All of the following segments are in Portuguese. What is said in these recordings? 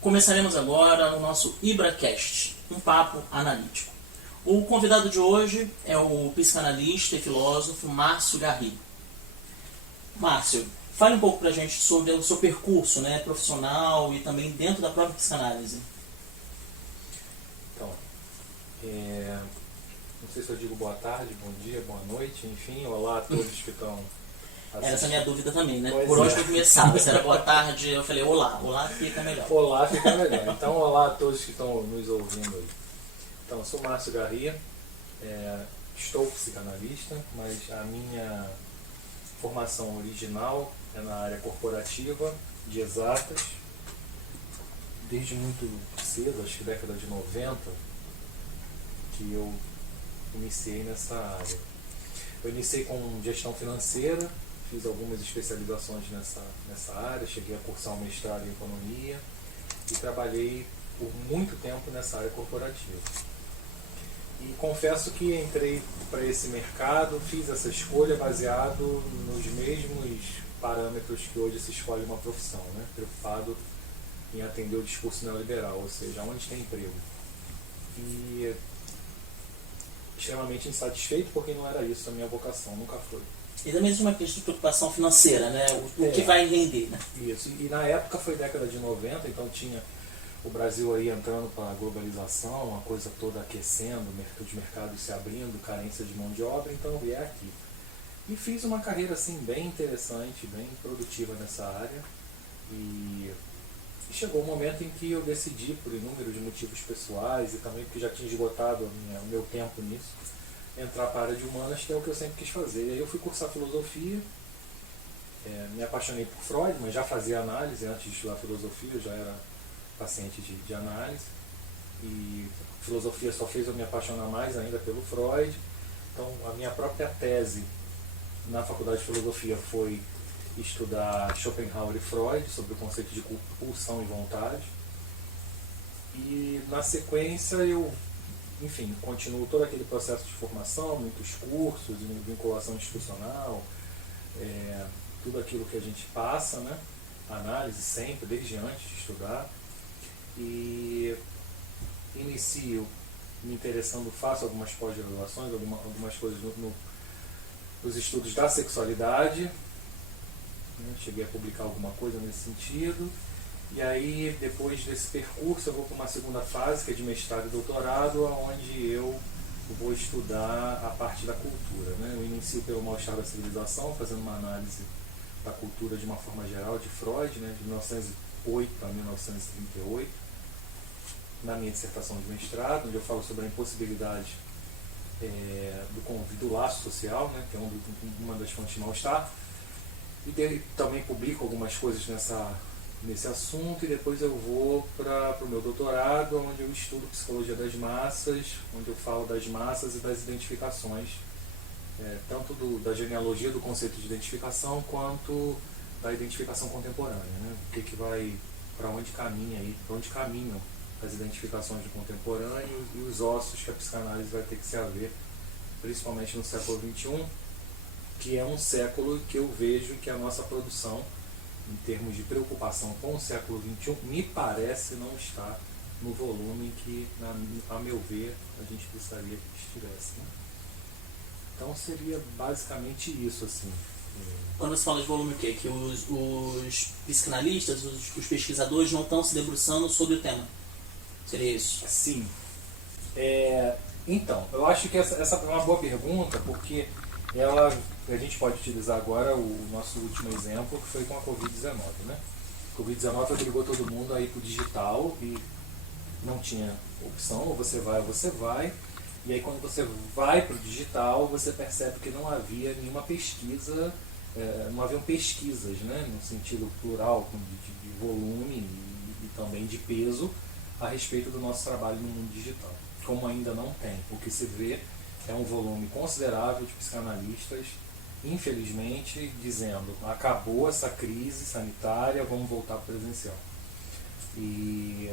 Começaremos agora o nosso IbraCast, um papo analítico. O convidado de hoje é o psicanalista e filósofo Márcio Garry. Márcio, fale um pouco pra gente sobre o seu percurso, né, profissional e também dentro da própria psicanálise. Então, não sei se eu digo boa tarde, bom dia, boa noite, enfim, olá a todos que estão assistindo. Era essa a minha dúvida também, né? Pois Por onde é. que eu começava? Se era boa tarde, eu falei olá. Olá fica melhor. Olá fica melhor. Então, olá a todos que estão nos ouvindo aí. Então, eu sou Márcio Garry, estou psicanalista, mas a minha formação original é na área corporativa, de exatas. Desde muito cedo, acho que década de 90, que eu iniciei nessa área. Eu iniciei com gestão financeira, fiz algumas especializações nessa área, cheguei a cursar um mestrado em economia e trabalhei por muito tempo nessa área corporativa. E confesso que entrei para esse mercado, fiz essa escolha baseado nos mesmos parâmetros que hoje se escolhe uma profissão, né? Preocupado em atender o discurso neoliberal, ou seja, onde tem emprego. E extremamente insatisfeito porque não era isso a minha vocação, nunca foi. E também existe uma questão de preocupação financeira, né? O que vai render, né? Isso, e na época foi década de 90, então tinha o Brasil aí entrando para a globalização, a coisa toda aquecendo, os mercados se abrindo, carência de mão de obra, então eu vim aqui. E fiz uma carreira assim bem interessante, bem produtiva nessa área. E chegou um momento em que eu decidi, por inúmeros de motivos pessoais e também porque já tinha esgotado o meu tempo nisso, entrar para a área de humanas, que é o que eu sempre quis fazer. E aí eu fui cursar filosofia, me apaixonei por Freud, mas já fazia análise antes de estudar filosofia, eu já era paciente de análise. E filosofia só fez eu me apaixonar mais ainda pelo Freud. Então a minha própria tese na faculdade de filosofia foi estudar Schopenhauer e Freud sobre o conceito de pulsão e vontade. E na sequência eu, enfim, continuo todo aquele processo de formação, muitos cursos, vinculação institucional, tudo aquilo que a gente passa, né? Análise sempre, desde antes de estudar. E inicio me interessando, faço algumas pós-graduações, algumas coisas nos estudos da sexualidade. Cheguei a publicar alguma coisa nesse sentido. E aí, depois desse percurso, eu vou para uma segunda fase, que é de mestrado e doutorado, onde eu vou estudar a parte da cultura, né? Eu inicio pelo mal-estar da civilização, fazendo uma análise da cultura de uma forma geral, de Freud, né? De 1908 a 1938, na minha dissertação de mestrado, onde eu falo sobre a impossibilidade do laço social, né? Que é uma das fontes de mal-estar. E também publico algumas coisas nesse assunto, e depois eu vou para o meu doutorado, onde eu estudo psicologia das massas, onde eu falo das massas e das identificações, tanto da genealogia do conceito de identificação, quanto da identificação contemporânea, né? Para onde caminham as identificações do contemporâneo e os ossos que a psicanálise vai ter que se haver, principalmente no século XXI, que é um século que eu vejo que a nossa produção, em termos de preocupação com o século XXI, me parece não estar no volume que, a meu ver, a gente precisaria que estivesse, né? Então seria basicamente isso, assim. Quando você fala de volume, o quê? Que os psicanalistas, os pesquisadores não estão se debruçando sobre o tema? Seria isso? Sim. Então, eu acho que essa é uma boa pergunta, porque a gente pode utilizar agora o nosso último exemplo, que foi com a Covid-19, né? A Covid-19 obrigou todo mundo a ir para o digital e não tinha opção, ou você vai ou você vai. E aí quando você vai para o digital, você percebe que não havia nenhuma pesquisa, não haviam pesquisas, né? No sentido plural, de volume e também de peso, a respeito do nosso trabalho no mundo digital. Como ainda não tem, o que se vê é um volume considerável de psicanalistas, infelizmente, dizendo: acabou essa crise sanitária, vamos voltar para o presencial. E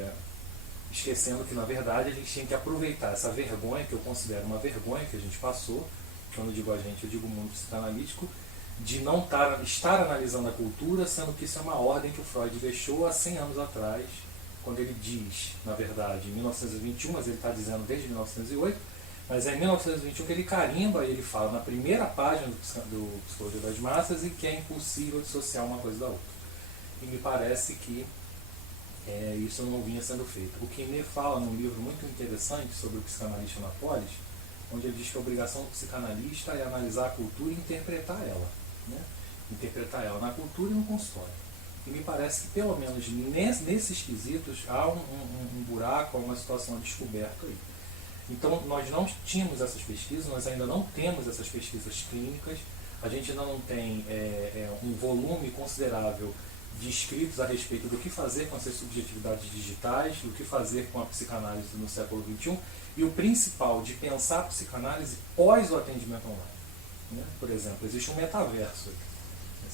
esquecendo que, na verdade, a gente tinha que aproveitar essa vergonha, que eu considero uma vergonha que a gente passou, quando eu digo a gente, eu digo o mundo psicanalítico, de não estar analisando a cultura, sendo que isso é uma ordem que o Freud deixou há 100 anos atrás, quando ele diz, na verdade, em 1921, mas ele está dizendo desde 1908, mas é em 1921 que ele carimba e ele fala na primeira página do Psicologia das Massas e que é impossível dissociar uma coisa da outra. E me parece que isso não vinha sendo feito. O Quinet fala num livro muito interessante sobre o psicanalista na polis, onde ele diz que a obrigação do psicanalista é analisar a cultura e interpretar ela. Né? Interpretar ela na cultura e no consultório. E me parece que, pelo menos nesses quesitos, há um buraco, uma situação a descoberto aí. Então, nós não tínhamos essas pesquisas, nós ainda não temos essas pesquisas clínicas, a gente ainda não tem um volume considerável de escritos a respeito do que fazer com essas subjetividades digitais, do que fazer com a psicanálise no século XXI, e o principal, de pensar a psicanálise pós o atendimento online. Né? Por exemplo, existe um metaverso.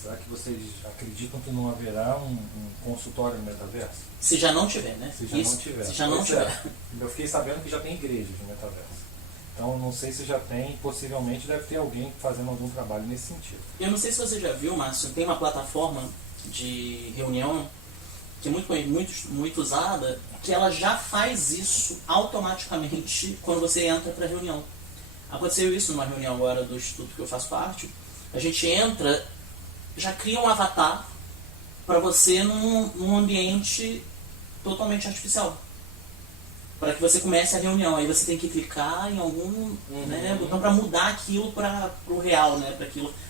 Será que vocês acreditam que não haverá um consultório no metaverso? Se já não tiver, né? Se já não tiver. Se já não tiver. Eu fiquei sabendo que já tem igrejas no metaverso. Então, não sei se já tem, possivelmente deve ter alguém fazendo algum trabalho nesse sentido. Eu não sei se você já viu, Márcio, tem uma plataforma de reunião que é muito usada, que ela já faz isso automaticamente quando você entra para a reunião. Aconteceu isso numa reunião agora do instituto que eu faço parte. A gente entra, já cria um avatar para você num ambiente totalmente artificial. Para que você comece a reunião. Aí você tem que clicar em algum botão para mudar aquilo para o real, né?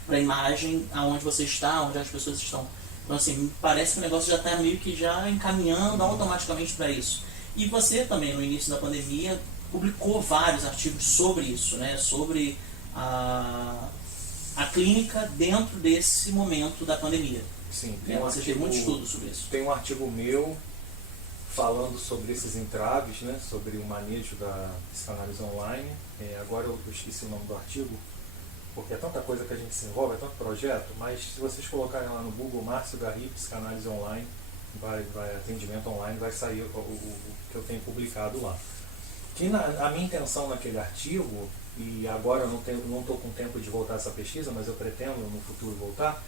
Para a imagem aonde você está, onde as pessoas estão. Então, assim, parece que o negócio já está meio que já encaminhando automaticamente para isso. E você também, no início da pandemia, publicou vários artigos sobre isso, né? Sobre a clínica dentro desse momento da pandemia. Sim, você teve muito estudo sobre isso. Tem um artigo meu falando sobre esses entraves, né? Sobre o manejo da psicanálise online. Agora eu esqueci o nome do artigo, porque é tanta coisa que a gente se envolve, é tanto projeto, mas se vocês colocarem lá no Google Márcio Garri, psicanálise online, atendimento online, vai sair o que eu tenho publicado lá. Que a minha intenção naquele artigo, e agora eu não estou com tempo de voltar a essa pesquisa, mas eu pretendo no futuro voltar,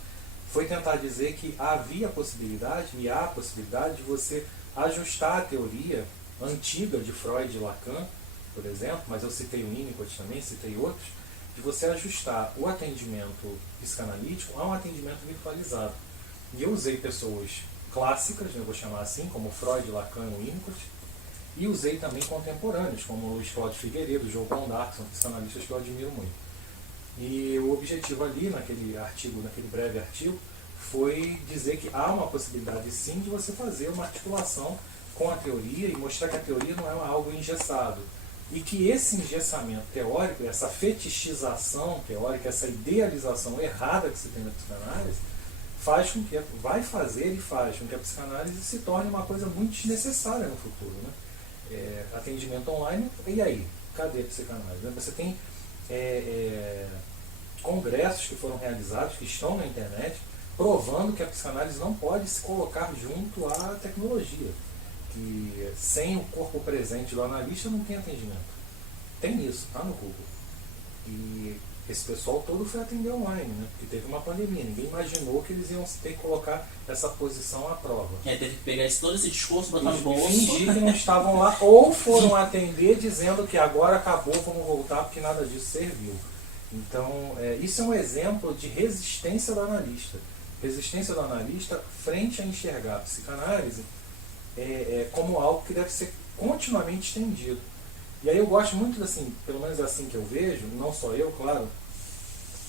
foi tentar dizer que havia possibilidade, e há a possibilidade de você ajustar a teoria antiga de Freud e Lacan, por exemplo, mas eu citei o Winnicott também, citei outros, de você ajustar o atendimento psicanalítico a um atendimento virtualizado. E eu usei pessoas clássicas, eu vou chamar assim, como Freud, Lacan e Winnicott, e usei também contemporâneos, como Luiz Cláudio Figueiredo, João Pondar, que são psicanalistas que eu admiro muito. E o objetivo ali, naquele breve artigo, foi dizer que há uma possibilidade sim de você fazer uma articulação com a teoria e mostrar que a teoria não é algo engessado. E que esse engessamento teórico, essa fetichização teórica, essa idealização errada que se tem na psicanálise, faz com que a psicanálise se torne uma coisa muito desnecessária no futuro. Né? Atendimento online, e aí? Cadê a psicanálise? Você tem congressos que foram realizados, que estão na internet, provando que a psicanálise não pode se colocar junto à tecnologia. Que sem o corpo presente do analista não tem atendimento. Tem isso, tá no Google. E esse pessoal todo foi atender online, né? Porque teve uma pandemia, ninguém imaginou que eles iam ter que colocar essa posição à prova. Teve que pegar todo esse discurso, botar no bolso. Fingir que não estavam lá, ou foram atender dizendo que agora acabou, vamos voltar, porque nada disso serviu. Então, isso é um exemplo de resistência do analista. Resistência do analista frente a enxergar a psicanálise como algo que deve ser continuamente estendido. E aí eu gosto muito, assim, pelo menos assim que eu vejo, não só eu, claro,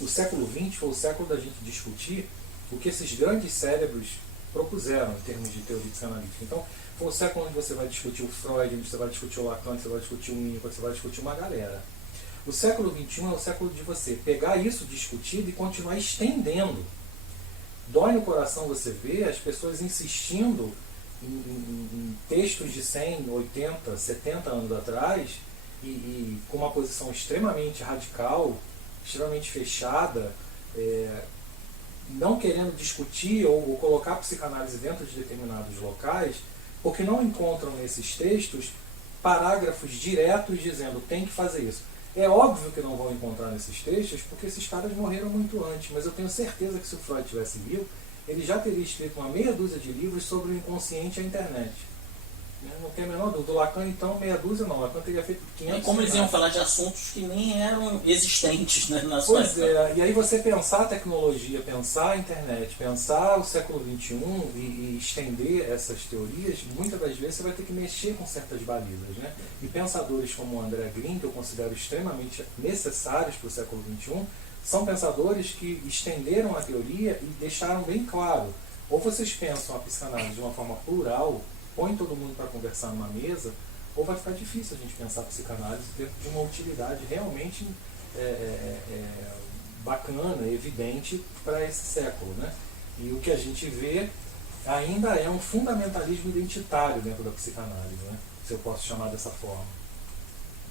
o século XX foi o século da gente discutir o que esses grandes cérebros propuseram em termos de teoria psicanalítica. Então, foi o século onde você vai discutir o Freud, onde você vai discutir o Lacan, onde você vai discutir o Winnicott, você vai discutir uma galera. O século XXI é o século de você pegar isso discutido e continuar estendendo. Dói no coração você ver as pessoas insistindo em textos de 100, 80, 70 anos atrás e com uma posição extremamente radical, extremamente fechada, não querendo discutir ou colocar a psicanálise dentro de determinados locais, porque não encontram nesses textos parágrafos diretos dizendo tem que fazer isso. É óbvio que não vão encontrar nesses textos, porque esses caras morreram muito antes, mas eu tenho certeza que se o Freud tivesse vivo, ele já teria escrito uma meia dúzia de livros sobre o inconsciente e a internet. Né? Não tem a menor dúvida. O Lacan, então, meia dúzia não. O Lacan teria feito 500. É como eles iam falar de assuntos que nem eram existentes, né, na sua Pois é, e aí você pensar a tecnologia, pensar a internet, pensar o século XXI e estender essas teorias, muitas das vezes você vai ter que mexer com certas balizas. Né? E pensadores como o André Green, que eu considero extremamente necessários para o século XXI, são pensadores que estenderam a teoria e deixaram bem claro: ou vocês pensam a psicanálise de uma forma plural, põe todo mundo para conversar numa mesa, ou vai ficar difícil a gente pensar a psicanálise dentro de uma utilidade realmente bacana, evidente para esse século. Né? E o que a gente vê ainda é um fundamentalismo identitário dentro da psicanálise, né? Se eu posso chamar dessa forma.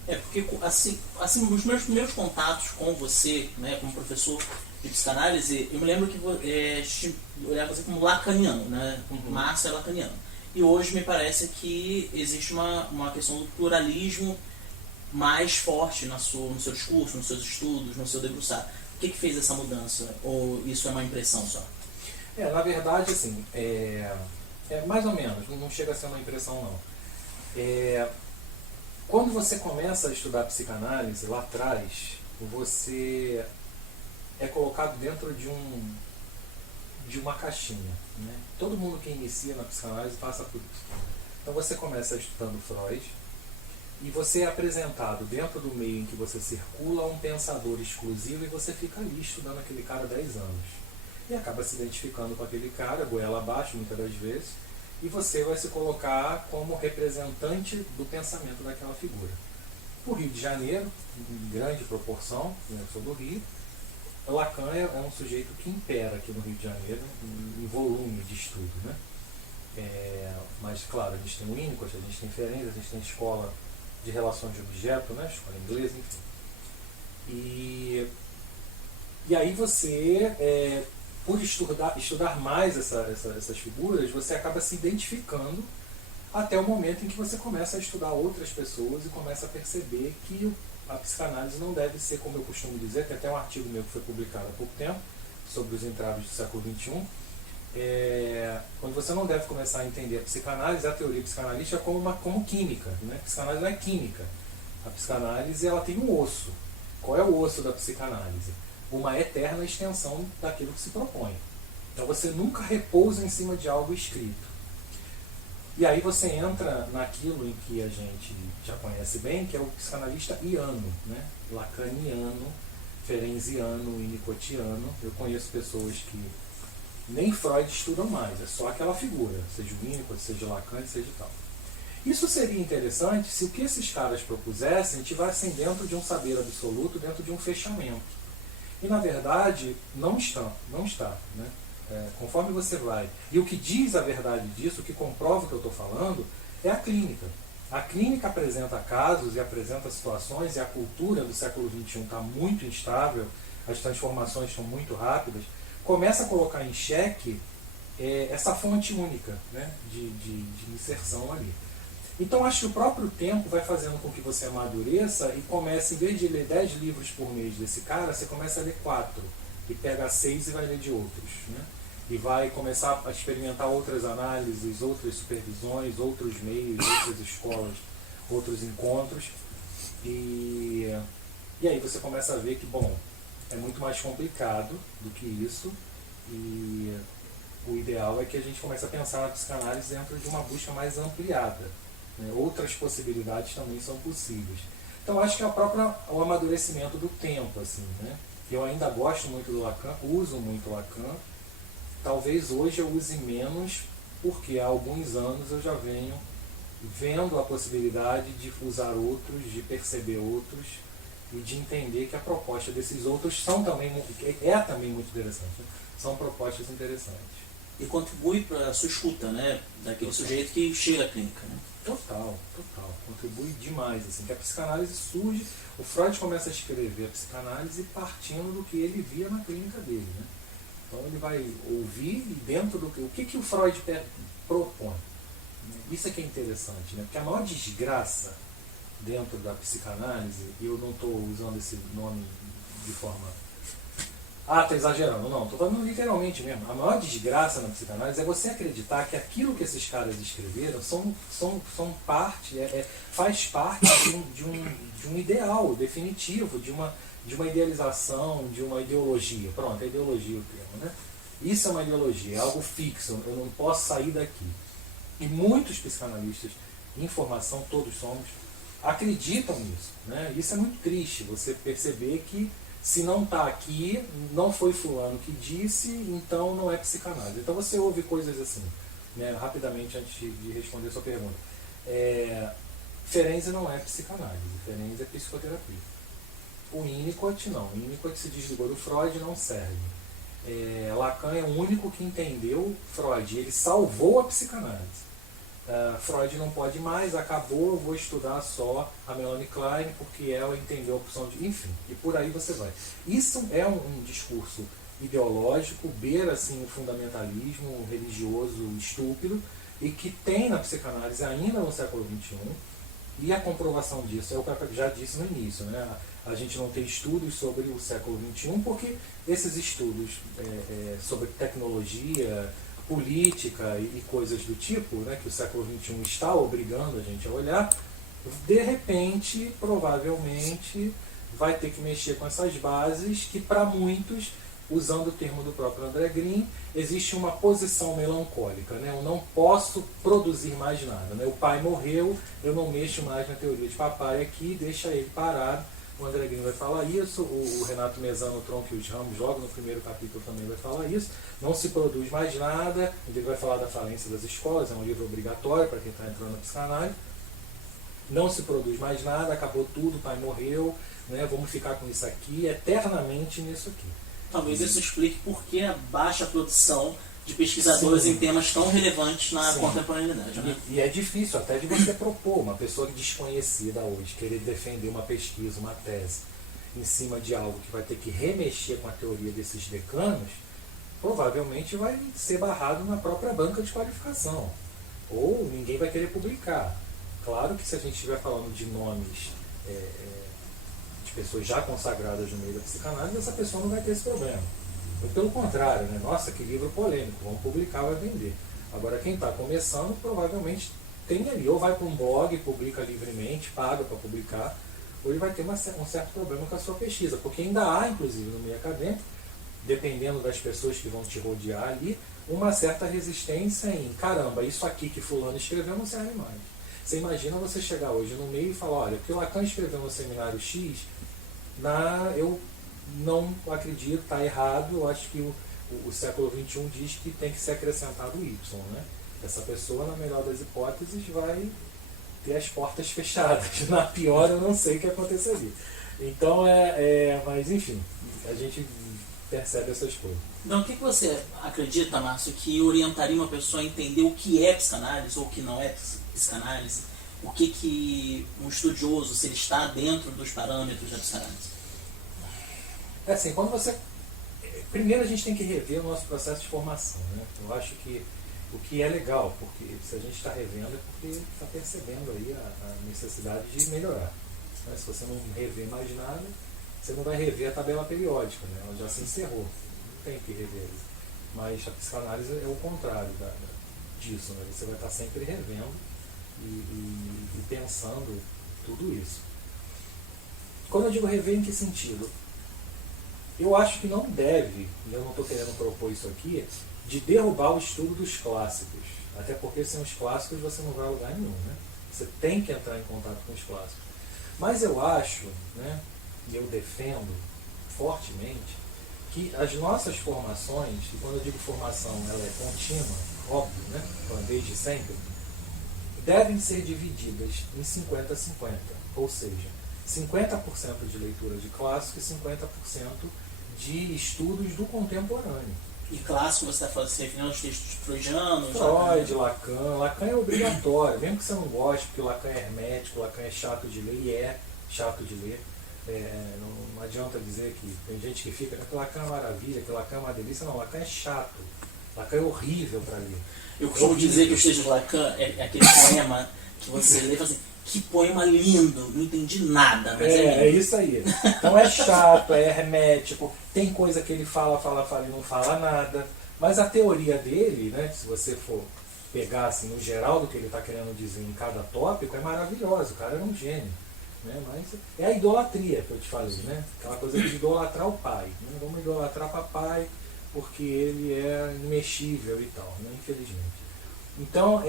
Porque assim, os meus primeiros contatos com você, né, como professor de psicanálise, eu me lembro que eu olhava você como lacaniano, né? Márcio é lacaniano. E hoje me parece que existe uma questão do pluralismo mais forte no seu discurso, nos seus estudos, no seu debruçar. O que fez essa mudança? Ou isso é uma impressão só? Na verdade, assim, mais ou menos, não chega a ser uma impressão não. Quando você começa a estudar psicanálise, lá atrás, você é colocado dentro de uma caixinha. Né? Todo mundo que inicia na psicanálise passa por isso. Então você começa estudando Freud e você é apresentado dentro do meio em que você circula a um pensador exclusivo e você fica ali estudando aquele cara 10 anos. E acaba se identificando com aquele cara, goela abaixo muitas das vezes, e você vai se colocar como representante do pensamento daquela figura. O Rio de Janeiro, em grande proporção, eu sou do Rio, Lacan é um sujeito que impera aqui no Rio de Janeiro em volume de estudo. Né? Mas, claro, a gente tem o Winnicott, a gente tem Ferenczi, a gente tem escola de relações de objeto, né? Escola inglesa, enfim. E aí você, por estudar mais essas figuras, você acaba se identificando até o momento em que você começa a estudar outras pessoas e começa a perceber que a psicanálise não deve ser, como eu costumo dizer, tem até um artigo meu que foi publicado há pouco tempo, sobre os entraves do século XXI, quando você não deve começar a entender a psicanálise, a teoria psicanalística como química. Né? A psicanálise não é química. A psicanálise ela tem um osso. Qual é o osso da psicanálise? Uma eterna extensão daquilo que se propõe. Então você nunca repousa em cima de algo escrito. E aí você entra naquilo em que a gente já conhece bem, que é o psicanalista iano, né? Lacaniano, ferenziano, winnicottiano. Eu conheço pessoas que nem Freud estudam mais, é só aquela figura, seja o Winnicott, seja Lacan, seja tal. Isso seria interessante se o que esses caras propusessem estivessem dentro de um saber absoluto, dentro de um fechamento. E na verdade não está. Né? Conforme você vai. E o que diz a verdade disso, o que comprova o que eu estou falando, é a clínica. A clínica apresenta casos e apresenta situações, e a cultura do século XXI está muito instável, as transformações estão muito rápidas, começa a colocar em xeque essa fonte única, né, de inserção ali. Então acho que o próprio tempo vai fazendo com que você amadureça e comece, em vez de ler 10 livros por mês desse cara, você começa a ler 4 e pega 6 e vai ler de outros. Né? E vai começar a experimentar outras análises, outras supervisões, outros meios, outras escolas, outros encontros. E aí você começa a ver que, bom, é muito mais complicado do que isso, e o ideal é que a gente comece a pensar na psicanálise dentro de uma busca mais ampliada. Né? Outras possibilidades também são possíveis. Então acho que é o amadurecimento do tempo. Assim, né? Eu ainda gosto muito do Lacan, uso muito Lacan. Talvez hoje eu use menos, porque há alguns anos eu já venho vendo a possibilidade de usar outros, de perceber outros, e de entender que a proposta desses outros também muito interessante. Né? São propostas interessantes. E contribui para a sua escuta, né? Daquele sujeito que chega à clínica. Né? Total. Contribui demais. Assim, que a psicanálise surge, o Freud começa a escrever a psicanálise partindo do que ele via na clínica dele. Né? Então ele vai ouvir e dentro do o que o Freud propõe. Isso é que é interessante, né? Porque a maior desgraça dentro da psicanálise, e eu não estou usando esse nome de forma Ah, tá exagerando. Não, tô falando literalmente mesmo. A maior desgraça na psicanálise é você acreditar que aquilo que esses caras escreveram são parte, faz parte de um ideal definitivo, de uma idealização, de uma ideologia. Pronto, é ideologia o termo, né? Isso é uma ideologia, é algo fixo, eu não posso sair daqui. E muitos psicanalistas, em formação, todos somos, acreditam nisso, né? Isso é muito triste, você perceber que se não está aqui, não foi fulano que disse, então não é psicanálise. Então você ouve coisas assim, né? Rapidamente antes de responder a sua pergunta. Ferenczi não é psicanálise, Ferenczi é psicoterapia. O Winnicott não, o Winnicott se desligou do Freud, não serve. Lacan é o único que entendeu Freud, ele salvou a psicanálise. Freud não pode mais, acabou, eu vou estudar só a Melanie Klein porque ela entendeu a opção de... Enfim, e por aí você vai. Isso é um discurso ideológico, beira assim, o fundamentalismo religioso estúpido, e que tem na psicanálise ainda no século XXI, e a comprovação disso é o que eu já disse no início, né? A gente não tem estudos sobre o século XXI porque esses estudos sobre tecnologia, política e coisas do tipo, né, que o século XXI está obrigando a gente a olhar, de repente, provavelmente, vai ter que mexer com essas bases que, para muitos, usando o termo do próprio André Green, existe uma posição melancólica. Né? Eu não posso produzir mais nada. Né? O pai morreu, eu não mexo mais na teoria de papai aqui, deixa ele parado. O André Green vai falar isso, o Renato Mesano, Tronquillos Ramos, logo no primeiro capítulo também vai falar isso. Não se produz mais nada, ele vai falar da falência das escolas, é um livro obrigatório para quem está entrando na psicanálise. Não se produz mais nada, acabou tudo, o pai morreu, né? Vamos ficar com isso aqui, eternamente nisso aqui. Talvez isso explique por que a baixa produção de pesquisadores Sim. em temas tão relevantes na Sim. contemporaneidade. Né? E é difícil até de você propor uma pessoa desconhecida hoje, querer defender uma pesquisa, uma tese, em cima de algo que vai ter que remexer com a teoria desses decanos, provavelmente vai ser barrado na própria banca de qualificação. Ou ninguém vai querer publicar. Claro que se a gente estiver falando de nomes de pessoas já consagradas no meio da psicanálise, essa pessoa não vai ter esse problema. Ou pelo contrário, né? Nossa, que livro polêmico, vamos publicar, vai vender. Agora quem está começando provavelmente tem ali, ou vai para um blog, publica livremente, paga para publicar, ou ele vai ter um certo problema com a sua pesquisa, porque ainda há, inclusive no meio acadêmico, dependendo das pessoas que vão te rodear ali, uma certa resistência em, caramba, isso aqui que fulano escreveu não serve mais. Você imagina você chegar hoje no meio e falar, olha, o que o Lacan escreveu no seminário X, eu não acredito, está errado, eu acho que o século XXI diz que tem que ser acrescentado Y. Né? Essa pessoa, na melhor das hipóteses, vai ter as portas fechadas. Na pior, eu não sei o que aconteceria. Então, mas enfim, a gente percebe essas coisas. Então, o que você acredita, Márcio, que orientaria uma pessoa a entender o que é psicanálise ou o que não é psicanálise? O que um estudioso, se ele está dentro dos parâmetros da psicanálise? É assim, quando você... Primeiro a gente tem que rever o nosso processo de formação. Né? Eu acho que o que é legal, porque se a gente está revendo é porque está percebendo aí a necessidade de melhorar. Né? Se você não rever mais nada, você não vai rever a tabela periódica, né? Ela já se encerrou, não tem que rever isso. Mas a psicanálise é o contrário disso, né? Você vai estar sempre revendo e pensando tudo isso. Quando eu digo rever, em que sentido? Eu acho que não deve, e eu não estou querendo propor isso aqui, de derrubar o estudo dos clássicos. Até porque sem os clássicos você não vai a lugar nenhum, né? Você tem que entrar em contato com os clássicos. Mas eu acho, né, e eu defendo fortemente, que as nossas formações, e quando eu digo formação, ela é contínua, óbvio, né, então, desde sempre, devem ser divididas em 50-50, ou seja, 50% de leitura de clássico e 50% de estudos do contemporâneo. E clássico você está se referindo aos textos freudianos? Freud, Lacan. Lacan é obrigatório, mesmo que você não goste, porque o Lacan é hermético, o Lacan é chato de ler, e é chato de ler. Não adianta dizer que tem gente que fica que Lacan é uma maravilha, que Lacan é uma delícia. Não, Lacan é chato. Lacan é horrível para ler. Eu costumo dizer que os textos de Lacan é aquele poema que você lê e fala assim, Que poema lindo, não entendi nada, mas é lindo. É isso aí. Então é chato, é hermético, tem coisa que ele fala e não fala nada. Mas a teoria dele, né, se você for pegar assim, no geral do que ele está querendo dizer em cada tópico, é maravilhoso. O cara é um gênio. Né? Mas é a idolatria que eu te falei, né? Aquela coisa de idolatrar o pai. Né? Vamos idolatrar papai porque ele é imexível e tal, né? Infelizmente. Então,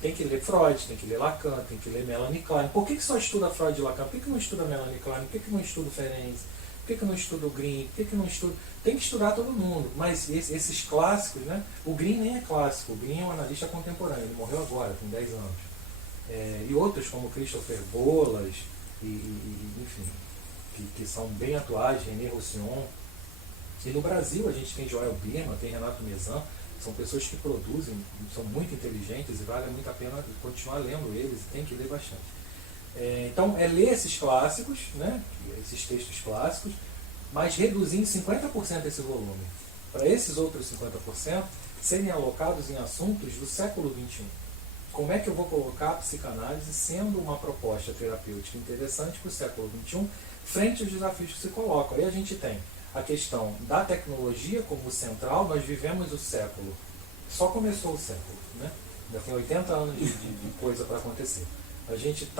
tem que ler Freud, tem que ler Lacan, tem que ler Melanie Klein. Por que só estuda Freud e Lacan? Por que não estuda Melanie Klein? Por que não estuda Ferenczi? Por que não estuda o Green? Por que não estuda... Tem que estudar todo mundo, mas esses clássicos, né? O Green nem é clássico, o Green é um analista contemporâneo, ele morreu agora, com 10 anos. E outros como Christopher Bolas, enfim, que são bem atuais, René Roussillon. E no Brasil a gente tem Joel Birman, tem Renato Mezan, são pessoas que produzem, são muito inteligentes e vale muito a pena continuar lendo eles, e tem que ler bastante. Então é ler esses clássicos, né, esses textos clássicos, mas reduzir em 50% esse volume, para esses outros 50% serem alocados em assuntos do século XXI. Como é que eu vou colocar a psicanálise sendo uma proposta terapêutica interessante para o século XXI, frente aos desafios que se colocam? Aí a gente tem a questão da tecnologia como central. Nós vivemos o século, só começou o século, né? Ainda tem 80 anos de coisa para acontecer. A gente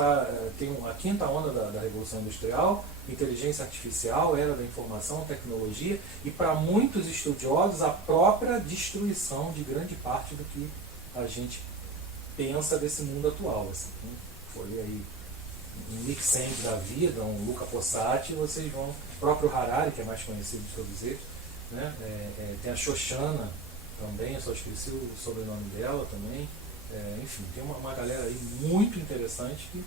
tem a quinta onda da Revolução Industrial, inteligência artificial, era da informação, tecnologia, e para muitos estudiosos a própria destruição de grande parte do que a gente pensa desse mundo atual. Assim, né? Foi aí um Nick Sand da vida, um Luca Fossati, vocês vão... O próprio Harari, que é mais conhecido de todos eles, né? Tem a Shoshana também, eu só esqueci o sobrenome dela também. Enfim, tem uma galera aí muito interessante que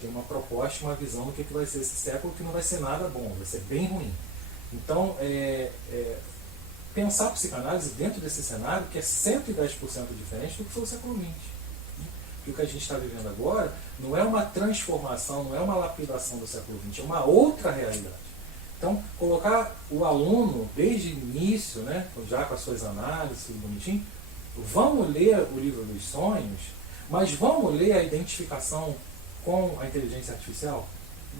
tem uma proposta, uma visão do que vai ser esse século, que não vai ser nada bom, vai ser bem ruim. Então, pensar a psicanálise dentro desse cenário que é 110% diferente do que foi o século XX. Porque o que a gente está vivendo agora não é uma transformação, não é uma lapidação do século XX, é uma outra realidade. Então, colocar o aluno desde o início, né, já com as suas análises, tudo bonitinho, vamos ler o livro dos sonhos, mas vamos ler a identificação com a inteligência artificial?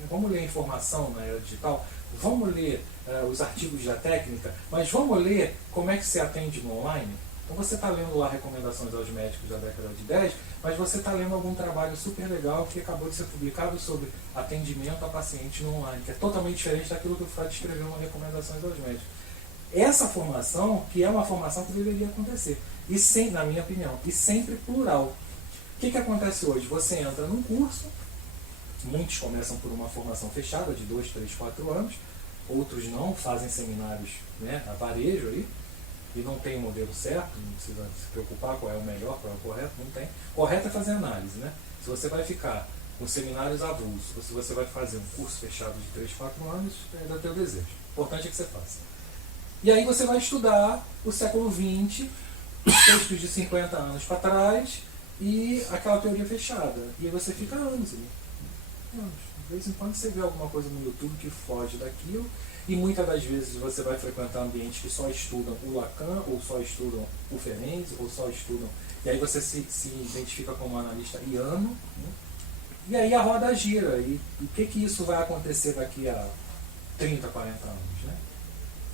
Vamos ler a informação na era digital? Vamos ler os artigos da técnica, mas vamos ler como é que se atende no online? Então você está lendo lá recomendações aos médicos da década de 10, mas você está lendo algum trabalho super legal que acabou de ser publicado sobre atendimento a paciente no online, que é totalmente diferente daquilo que o Freud escreveu no Recomendações aos Médicos. Essa formação, que é uma formação que deveria acontecer, e sem, na minha opinião, e sempre plural. O que acontece hoje? Você entra num curso, muitos começam por uma formação fechada de 2, 3, 4 anos, outros não, fazem seminários, né, a varejo aí, e não tem um modelo certo, não precisa se preocupar qual é o melhor, qual é o correto, não tem. Correto é fazer análise, né? Se você vai ficar com seminários avulsos, ou se você vai fazer um curso fechado de 3, 4 anos, é do teu desejo. O importante é que você faça. E aí você vai estudar o século XX, textos de 50 anos para trás, e aquela teoria fechada. E aí você fica anos. De vez em quando você vê alguma coisa no YouTube que foge daquilo, e muitas das vezes você vai frequentar ambientes que só estudam o Lacan, ou só estudam o Ferenczi, ou só estudam... E aí você se identifica como analista iano, né? E aí a roda gira. E o que isso vai acontecer daqui a 30, 40 anos, né?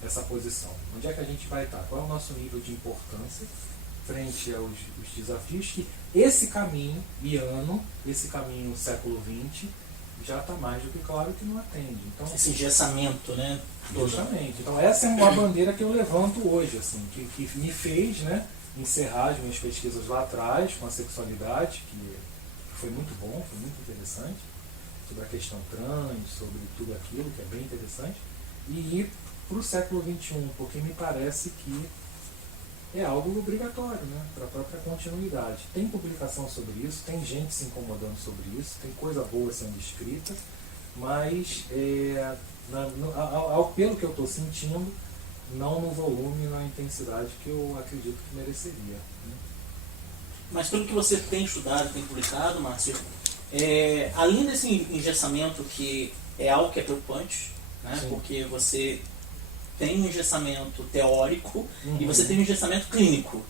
Essa posição. Onde é que a gente vai estar? Qual é o nosso nível de importância frente aos desafios que esse caminho iano, esse caminho século XX, já está mais do que claro que não atende. Então, esse engessamento, né? Justamente. Então essa é uma bandeira que eu levanto hoje, assim, que me fez, né, encerrar as minhas pesquisas lá atrás com a sexualidade, que foi muito bom, foi muito interessante, sobre a questão trans, sobre tudo aquilo, que é bem interessante, e ir para o século XXI, porque me parece que é algo obrigatório, né, para a própria continuidade. Tem publicação sobre isso, tem gente se incomodando sobre isso, tem coisa boa sendo escrita, mas pelo que eu estou sentindo, não no volume, na intensidade que eu acredito que mereceria. Né? Mas pelo que você tem estudado, tem publicado, Márcio, além desse engessamento, que é algo que é preocupante, né, porque você tem um engessamento teórico e você tem um engessamento clínico.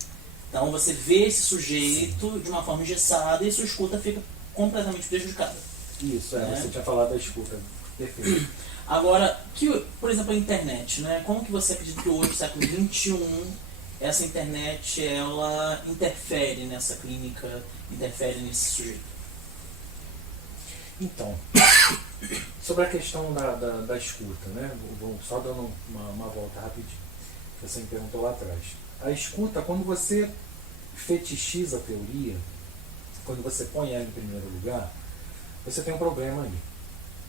Então você vê esse sujeito de uma forma engessada e sua escuta fica completamente prejudicada. Isso, Né? Você tinha falado da escuta. Perfeito. Agora, por exemplo, a internet, né? Como que você acredita que hoje, século XXI, essa internet ela interfere nessa clínica, interfere nesse sujeito? Então, sobre a questão da escuta, né? Vou só dando uma volta rapidinho, que você me perguntou lá atrás. A escuta, quando você fetichiza a teoria, quando você põe ela em primeiro lugar, você tem um problema aí.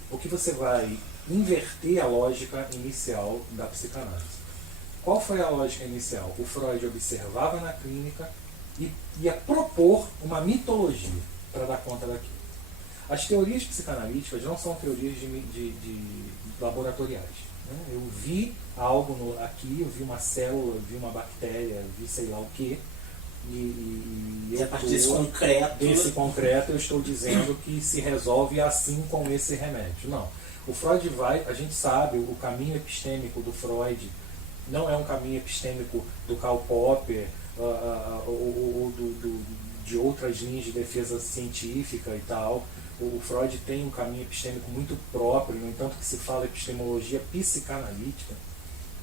Porque você vai inverter a lógica inicial da psicanálise. Qual foi a lógica inicial? O Freud observava na clínica e ia propor uma mitologia para dar conta daquilo. As teorias psicanalíticas não são teorias de laboratoriais. Né? Eu vi algo aqui, eu vi uma célula, eu vi uma bactéria, eu vi sei lá o quê, e a partir desse concreto eu estou dizendo que se resolve assim com esse remédio. Não. O Freud a gente sabe, o caminho epistêmico do Freud não é um caminho epistêmico do Karl Popper ou de outras linhas de defesa científica e tal. O Freud tem um caminho epistêmico muito próprio, no entanto que se fala epistemologia psicanalítica,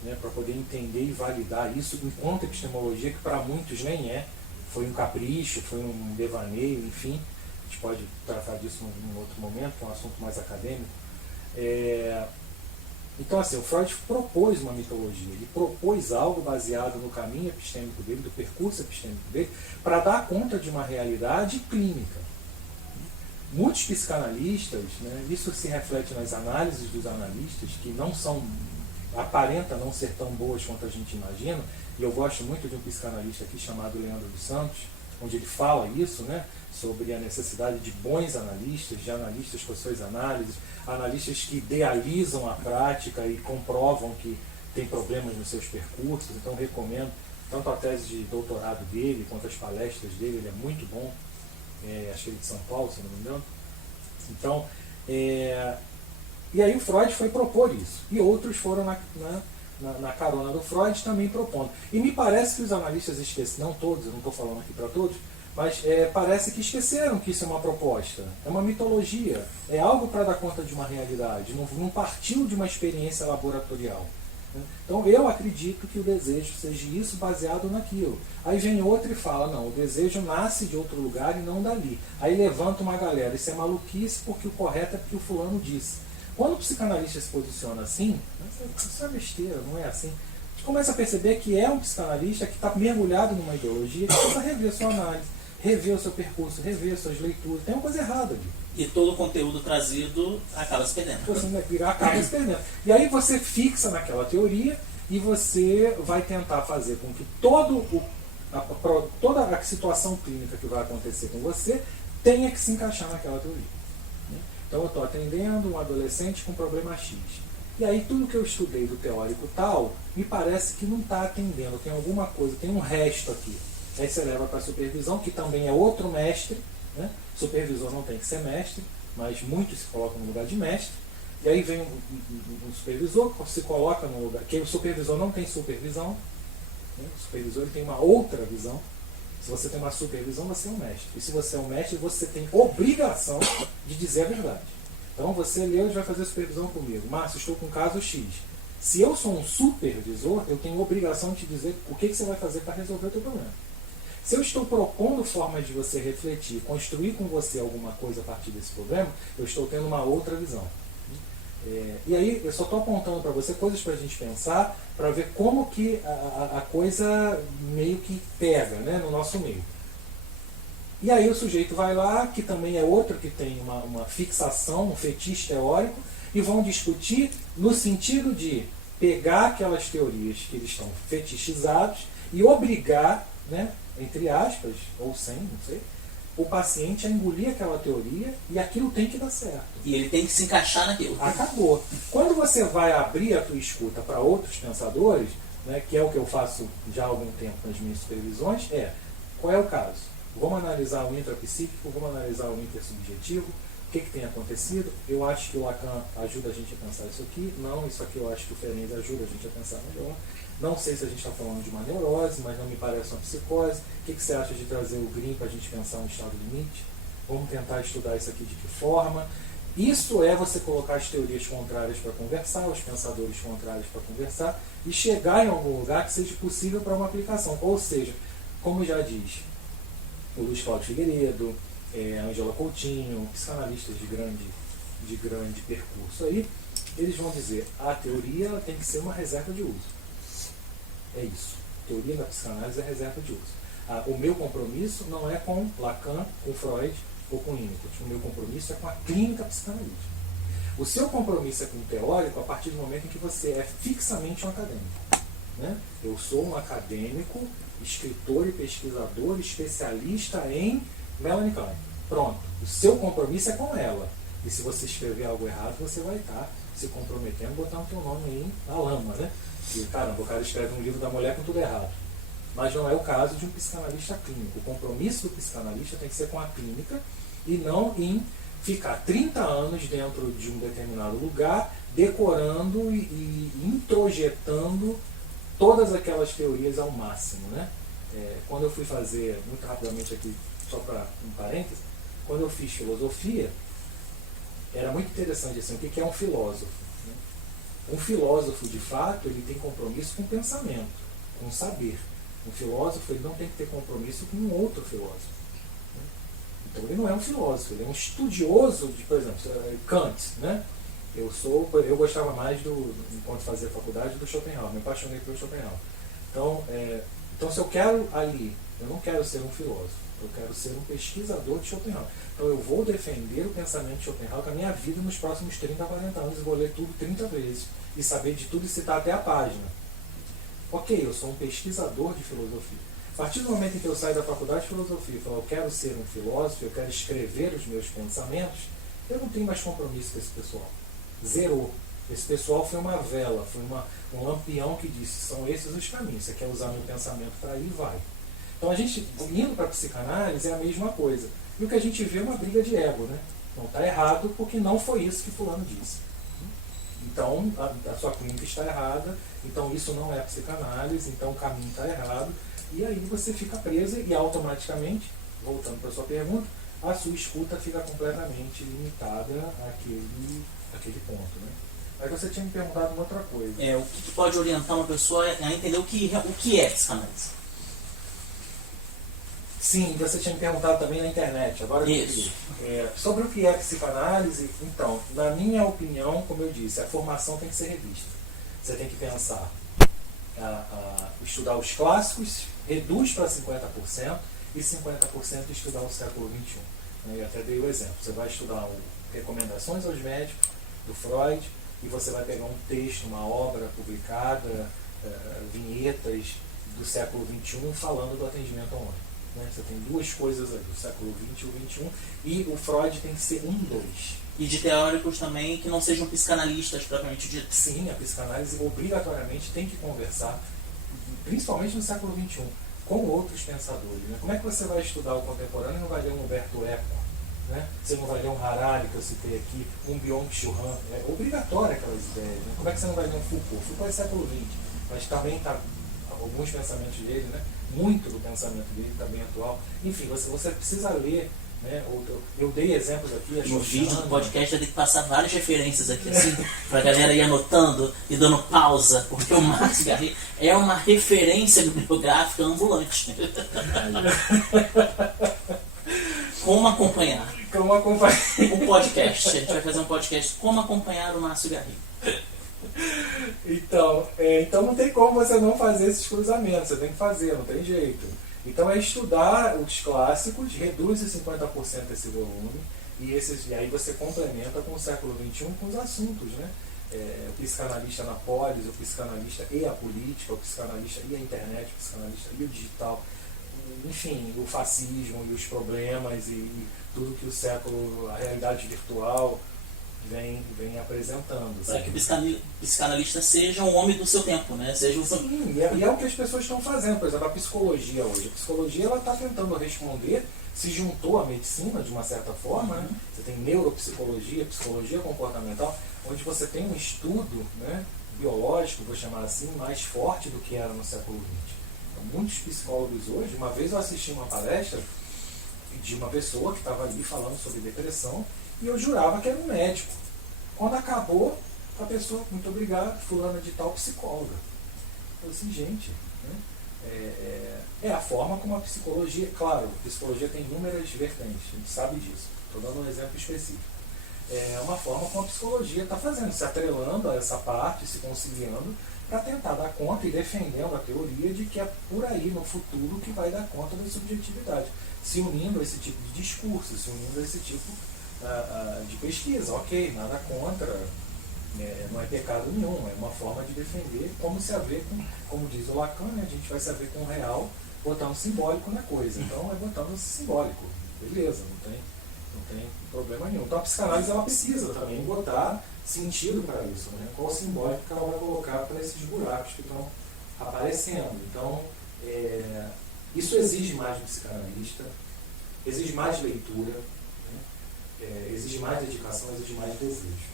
né, para poder entender e validar isso enquanto epistemologia, que para muitos nem é, foi um capricho, foi um devaneio, enfim, a gente pode tratar disso num outro momento, que é um assunto mais acadêmico. Então, assim, o Freud propôs uma mitologia, ele propôs algo baseado no caminho epistêmico dele, do percurso epistêmico dele, para dar conta de uma realidade clínica. Muitos psicanalistas, né, isso se reflete nas análises dos analistas, que não são, aparenta não ser tão boas quanto a gente imagina, e eu gosto muito de um psicanalista aqui chamado Leandro dos Santos, onde ele fala isso, né, sobre a necessidade de bons analistas, de analistas com as suas análises, analistas que idealizam a prática e comprovam que tem problemas nos seus percursos. Então recomendo tanto a tese de doutorado dele, quanto as palestras dele, ele é muito bom, acho que ele é de São Paulo, se não me engano. Então, e aí o Freud foi propor isso, e outros foram na carona do Freud também propondo. E me parece que os analistas esqueceram, não todos, eu não estou falando aqui para todos, mas parece que esqueceram que isso é uma proposta, é uma mitologia, é algo para dar conta de uma realidade, não partiu de uma experiência laboratorial. Então eu acredito que o desejo seja isso baseado naquilo. Aí vem outro e fala, não, o desejo nasce de outro lugar e não dali. Aí levanta uma galera, isso é maluquice porque o correto é porque o fulano disse. Quando o psicanalista se posiciona assim, isso é besteira, não é assim. A gente começa a perceber que é um psicanalista que está mergulhado numa ideologia, que precisa rever sua análise, rever o seu percurso, rever suas leituras. Tem uma coisa errada ali. E todo o conteúdo trazido acaba se perdendo. Você acaba se perdendo. E aí você fixa naquela teoria e você vai tentar fazer com que toda a situação clínica que vai acontecer com você tenha que se encaixar naquela teoria. Então eu estou atendendo um adolescente com problema X. E aí tudo que eu estudei do teórico tal, me parece que não está atendendo, tem alguma coisa, tem um resto aqui. Aí você leva para a supervisão, que também é outro mestre, né? Supervisor não tem que ser mestre, mas muitos se colocam no lugar de mestre. E aí vem um supervisor que se coloca no lugar, que o supervisor não tem supervisão, né? O supervisor ele tem uma outra visão. Se você tem uma supervisão, você é um mestre. E se você é um mestre, você tem obrigação de dizer a verdade. Então você leu e vai fazer supervisão comigo. Márcio, estou com caso X. Se eu sou um supervisor, eu tenho obrigação de te dizer o que você vai fazer para resolver o teu problema. Se eu estou propondo formas de você refletir, construir com você alguma coisa a partir desse problema, eu estou tendo uma outra visão. E aí eu só estou apontando para você coisas para a gente pensar, para ver como que a coisa meio que pega, né, no nosso meio. E aí o sujeito vai lá, que também é outro que tem uma fixação, um fetiche teórico, e vão discutir no sentido de pegar aquelas teorias que eles estão fetichizados e obrigar, né, entre aspas, ou sem, não sei, o paciente a engolir aquela teoria e aquilo tem que dar certo. E ele tem que se encaixar naquilo. Acabou. Quando você vai abrir a tua escuta para outros pensadores, né, que é o que eu faço já há algum tempo nas minhas supervisões, qual é o caso? Vamos analisar o intrapsíquico, vamos analisar o intersubjetivo, o que tem acontecido. Eu acho que o Lacan ajuda a gente a pensar isso aqui. Não, isso aqui eu acho que o Ferenczi ajuda a gente a pensar melhor. Não sei se a gente está falando de uma neurose, mas não me parece uma psicose. O que você acha de trazer o Green para a gente pensar um estado limite? vamos tentar estudar isso aqui de que forma. Isso é você colocar as teorias contrárias para conversar, os pensadores contrários para conversar, e chegar em algum lugar que seja possível para uma aplicação. Ou seja, como já diz o Luiz Cláudio Figueiredo, a Angela Coutinho, psicanalistas de grande percurso aí, eles vão dizer, a teoria ela tem que ser uma reserva de uso. É isso. A teoria da psicanálise é reserva de uso. O meu compromisso não é com Lacan, com Freud ou com Winnicott. O meu compromisso é com a clínica psicanalítica. O seu compromisso é com o teórico a partir do momento em que você é fixamente um acadêmico. Né? Eu sou um acadêmico, escritor e pesquisador, especialista em Melanie Klein. Pronto. O seu compromisso é com ela. E se você escrever algo errado, você vai estar se comprometendo, botando o teu nome aí na lama, né? E, caramba, o cara escreve um livro da mulher com tudo errado. Mas não é o caso de um psicanalista clínico. O compromisso do psicanalista tem que ser com a clínica e não em ficar 30 anos dentro de um determinado lugar, decorando e introjetando todas aquelas teorias ao máximo, né? Quando eu fui fazer, muito rapidamente aqui, só para um parêntese, quando eu fiz filosofia, era muito interessante assim, o que é um filósofo? Né? Um filósofo, de fato, ele tem compromisso com o pensamento, com o saber. Um filósofo ele não tem que ter compromisso com um outro filósofo. Né? Então ele não é um filósofo, ele é um estudioso de, por exemplo, Kant. Né? Eu gostava mais, enquanto fazia faculdade, do Schopenhauer, me apaixonei pelo Schopenhauer. Então se eu quero ali, eu não quero ser um filósofo, eu quero ser um pesquisador de Schopenhauer. Então eu vou defender o pensamento de Schopenhauer com a minha vida nos próximos 30, 40 anos, e vou ler tudo 30 vezes, e saber de tudo e citar até a página. Ok, eu sou um pesquisador de filosofia. A partir do momento em que eu saio da faculdade de filosofia e falo, eu quero ser um filósofo, eu quero escrever os meus pensamentos, eu não tenho mais compromisso com esse pessoal. Zerou. Esse pessoal foi uma vela, foi um lampião que disse, são esses os caminhos, você quer usar meu pensamento para ir, vai. Então a gente, indo para a psicanálise, é a mesma coisa. E o que a gente vê é uma briga de ego, né? Não está errado porque não foi isso que fulano disse. Então a sua clínica está errada, então isso não é psicanálise, então o caminho está errado, e aí você fica preso e automaticamente, voltando para a sua pergunta, a sua escuta fica completamente limitada àquele ponto. Né? Aí você tinha me perguntado uma outra coisa. O que pode orientar uma pessoa a entender o que é psicanálise? Sim, você tinha me perguntado também na internet, agora isso. Sobre o que é psicanálise. Então, na minha opinião, como eu disse, a formação tem que ser revista. Você tem que pensar, estudar os clássicos, reduz para 50%, e 50% estudar o século XXI. Eu até dei o exemplo, você vai estudar Recomendações aos Médicos, do Freud, e você vai pegar um texto, uma obra publicada, vinhetas do século XXI falando do atendimento online. Você tem duas coisas ali, o século XX e o XXI, e o Freud tem que ser dois. E de teóricos também que não sejam psicanalistas propriamente dito. Sim, a psicanálise obrigatoriamente tem que conversar, principalmente no século XXI, com outros pensadores. Né? Como é que você vai estudar o contemporâneo e não vai ler um Humberto Eco? Né? Você não vai ler um Harari, que eu citei aqui, um Byung-Chul Han? É obrigatório aquelas ideias. Né? Como é que você não vai ler um Foucault? Foucault é século XX, mas também está alguns pensamentos dele, né? Muito do pensamento dele também atual. Enfim, você precisa ler. Né? Eu dei exemplos aqui. No vídeo do podcast eu tenho que passar várias referências aqui, assim, pra galera ir anotando e dando pausa, porque o Márcio Garri é uma referência bibliográfica ambulante. Como acompanhar? Como acompanhar? O podcast. A gente vai fazer um podcast Como acompanhar o Márcio Garri. Então não tem como você não fazer esses cruzamentos, você tem que fazer, não tem jeito. Então é estudar os clássicos, reduz em 50% esse volume, e aí você complementa com o século XXI com os assuntos, né? O psicanalista na polis, o psicanalista e a política, o psicanalista e a internet, o psicanalista e o digital, enfim, o fascismo e os problemas e tudo que o século, a realidade virtual vem apresentando. Para que o psicanalista seja um homem do seu tempo, né? Sim, e é o que as pessoas estão fazendo. Por exemplo, a psicologia hoje. A psicologia está tentando responder, se juntou à medicina de uma certa forma. Né? Você tem neuropsicologia, psicologia comportamental, onde você tem um estudo, né, biológico, vou chamar assim, mais forte do que era no século XX. Então, muitos psicólogos hoje, uma vez eu assisti uma palestra de uma pessoa que estava ali falando sobre depressão, e eu jurava que era um médico. Quando acabou, a pessoa, muito obrigado, fulana de tal, psicóloga. Eu falei assim, gente, né? É a forma como a psicologia, claro, a psicologia tem inúmeras vertentes, a gente sabe disso. Estou dando um exemplo específico. É uma forma como a psicologia está fazendo, se atrelando a essa parte, se conciliando, para tentar dar conta e defendendo a teoria de que é por aí no futuro que vai dar conta da subjetividade, se unindo a esse tipo de discurso, se unindo a esse tipo de pesquisa. Ok, nada contra, não é pecado nenhum, é uma forma de defender como se haver com, como diz o Lacan, né, a gente vai se haver com o real, botando simbólico na coisa. Então é botando simbólico, beleza, não tem problema nenhum. Então a psicanálise ela precisa também botar sentido para isso, né? Qual o simbólico que ela vai colocar para esses buracos que estão aparecendo. Então isso exige mais do psicanalista, exige mais leitura, né? Exige mais dedicação, exige mais desejo.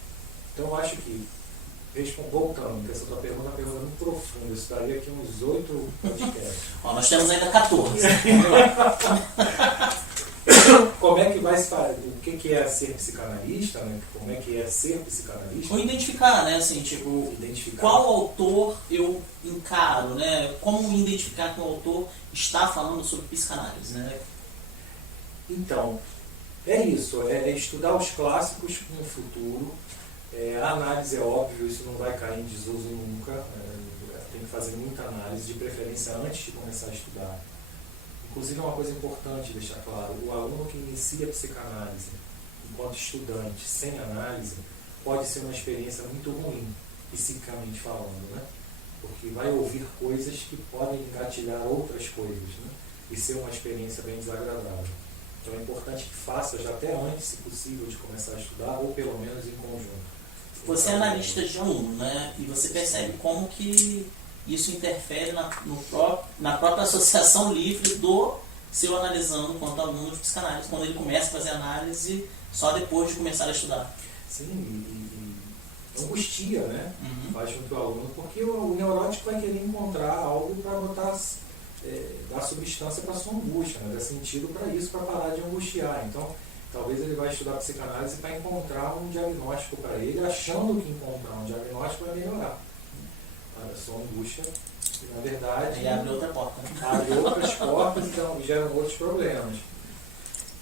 Então eu acho que, voltando, porque essa tua pergunta é uma pergunta muito profunda, eu estaria aqui uns 8 podcasts. Nós temos ainda 14. Vamos lá. Como é que vai se fazer? O que é ser psicanalista, né? Como é que é ser psicanalista? Ou identificar, né? Assim, tipo, qual autor eu encaro, né? Como identificar que o autor está falando sobre psicanálise, né? Então, é isso, é estudar os clássicos no futuro. A análise é óbvio, isso não vai cair em desuso nunca. Tem que fazer muita análise, de preferência antes de começar a estudar. Inclusive, é uma coisa importante deixar claro: o aluno que inicia a psicanálise enquanto estudante, sem análise, pode ser uma experiência muito ruim, psicamente falando, né? Porque vai ouvir coisas que podem engatilhar outras coisas, né? E ser uma experiência bem desagradável. Então é importante que faça já até antes, se possível, de começar a estudar, ou pelo menos em conjunto. Você é analista de aluno, né? E você percebe como que isso interfere na própria associação livre do seu analisando enquanto aluno de psicanálise, quando ele começa a fazer análise só depois de começar a estudar. Sim, e angustia, né? Faz com que o aluno, porque o neurótico vai querer encontrar algo para botar, dar substância para a sua angústia, né? Dar sentido para isso, para parar de angustiar. Então, talvez ele vai estudar psicanálise para encontrar um diagnóstico para ele, achando que encontrar um diagnóstico vai melhorar a sua angústia, e na verdade aí abre outra porta, né? Abre outras portas, então geram outros problemas.